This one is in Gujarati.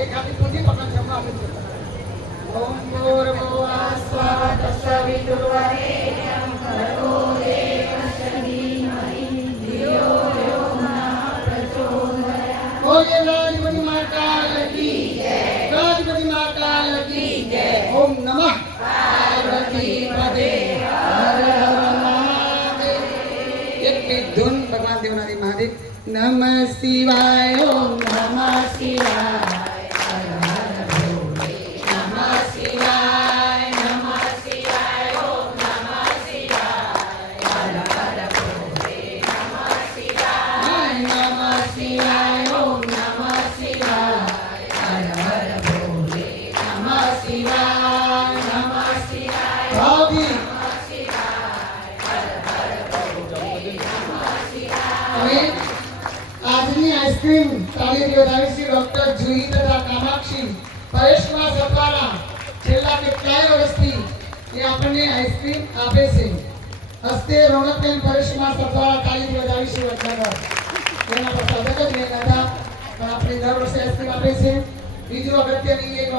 એક હાથી પૂછી આપણે જમવા આપી દો. ઓમ ભૂર્ભુવઃ સ્વઃ તત્સવિતુર્વરેણ્યં ભર્ગો દેવસ્ય ધીમહિ ધિયો યો ન પ્રચોદયાत्. બોલે રાજપતિ મહાકાલ કી જય. રાજપતિ મહાકાલ કી જય. ઓમ નમઃ પાર્વતી પદે હર હર મહાદેવ. એક ધૂન ભગવાન દેવનારી મહાદેવ. નમઃ શિવાય. ઓમ નમઃ શિવાય. આજની આઈસ્ક્રીમ તાળી વધારી ડોક્ટર જુહી તથા કામાક્ષી પરેશમાં સતવારા છેલ્લા કેટલાય વર્ષથી એ આપણને આઈસ્ક્રીમ આપે છે. હસ્તે રોનકબેન પરેશમાં સતવારા તાળી વધારી વચનગર એના પર સ્વાગત જ નહીં હતા, પણ આપણે દર વર્ષે આઈસ્ક્રીમ આપે છે. બીજું અગત્યની એક